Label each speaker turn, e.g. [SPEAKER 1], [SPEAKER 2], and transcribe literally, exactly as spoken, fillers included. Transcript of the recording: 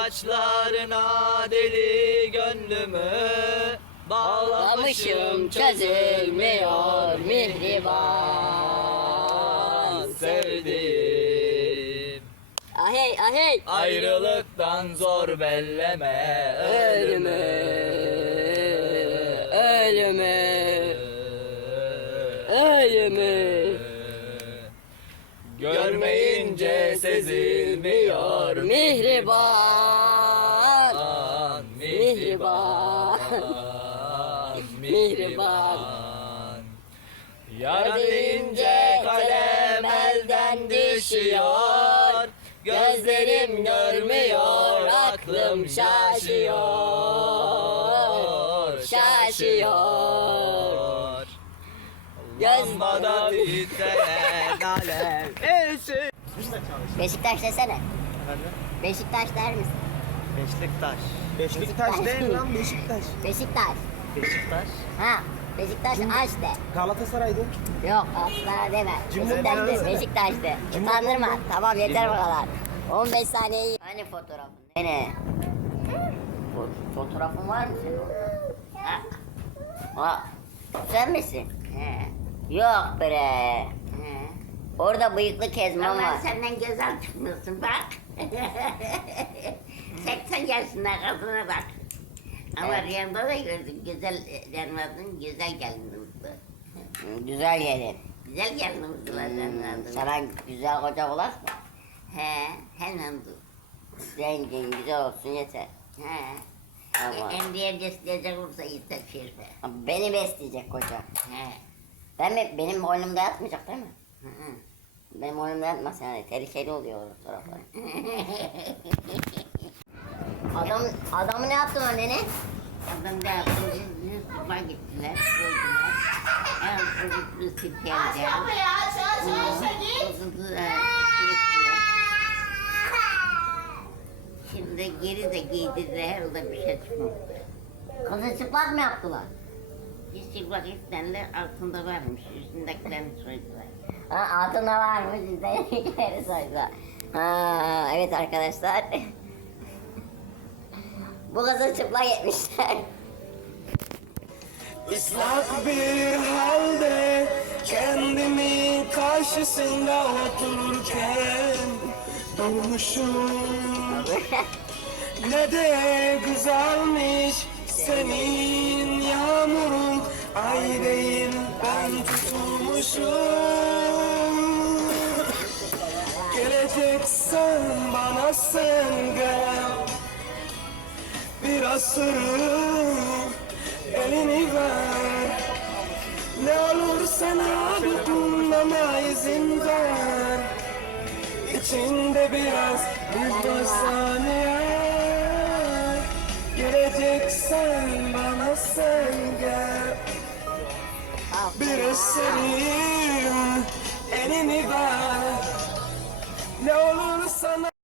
[SPEAKER 1] saçlarına deli gönlümü bağlamışım, çözülmüyor mihriban sevdim.
[SPEAKER 2] Ahey ahey.
[SPEAKER 1] Ayrılıktan zor belleme ölümü,
[SPEAKER 2] Ölümü. Ölümü.
[SPEAKER 1] Görmeyince sezilmiyor
[SPEAKER 2] Mihriban.
[SPEAKER 1] Mihriban Mihriban Yar deyince kalem elden düşüyor, gözlerim görmüyor, aklım şaşıyor, şaşıyor. Lambada titreyen alev esin.
[SPEAKER 2] Beşiktaş desene.
[SPEAKER 3] Efendim?
[SPEAKER 2] Beşiktaş der misin?
[SPEAKER 3] Beşiktaş. Beşiktaş değil lan Beşiktaş.
[SPEAKER 2] Beşiktaş.
[SPEAKER 3] Beşiktaş.
[SPEAKER 2] Ha. Beşiktaş aç de.
[SPEAKER 3] Galatasaray'dı.
[SPEAKER 2] Yok asla deme.
[SPEAKER 3] Cumhuriyet
[SPEAKER 2] Beşiktaş de.
[SPEAKER 3] Üniversitesi.
[SPEAKER 2] Beşiktaş de. Utandırma. Tamam yeter bu kadar. on beş saniye. Hani fotoğrafın? Ne? Fo- fotoğrafın var mı senin orada? Ha. Ha. Sen misin? He. Yok bre. He. Orada bıyıklı Kezban var.
[SPEAKER 4] Ama senden güzel çıkmıyorsun bak. seksen yaşında kadına bak. Ama
[SPEAKER 2] Evet.
[SPEAKER 4] rüyamda da gördüm. Güzel rüyamdın, güzel geldin.
[SPEAKER 2] Güzel gelin.
[SPEAKER 4] Güzel geldin ulan rüyamdın.
[SPEAKER 2] Sana güzel koca bulasın.
[SPEAKER 4] He, hemen dur.
[SPEAKER 2] Zengin güzel olsun yeter.
[SPEAKER 4] He.
[SPEAKER 2] Tamam.
[SPEAKER 4] Emriye besleyecek olursa yeter şerife.
[SPEAKER 2] Beni besleyecek koca.
[SPEAKER 4] He.
[SPEAKER 2] Ben mi, benim boynumda yatmayacak değil mi?
[SPEAKER 4] Hı hı.
[SPEAKER 2] Benim boynumda yatmaz yani tehlikeli oluyor o taraflar. Adam, adamı ne yaptın annene?
[SPEAKER 4] Adam da yaptı, Yusuf'a gittiler, koydular. En çocuklu siperde. Açma ya, aç, aç, Şimdi geri de giydirdiler, o da bir şey çıkmadı.
[SPEAKER 2] Kızı çıplak mı yaptılar?
[SPEAKER 4] İşte bak iptenle altında varmış, üstündekilerini soydular.
[SPEAKER 2] Ha, altında var mı sizde yeri soydular. Ha, evet arkadaşlar. Bu kızı çıplak etmişler.
[SPEAKER 5] Islak bir halde kendimi karşısında otururken durmuşum. Ne de güzelmiş senin yağmurun, ay değil ben tutulmuşum. Geleceksen bana sen gel, biraz sırrım elini ver. Ne olur sana dokunmama izin ver. İçinde biraz bir saniye. Geleceksen bana sen gel, bir ısırayım elini ver. Ne olur sana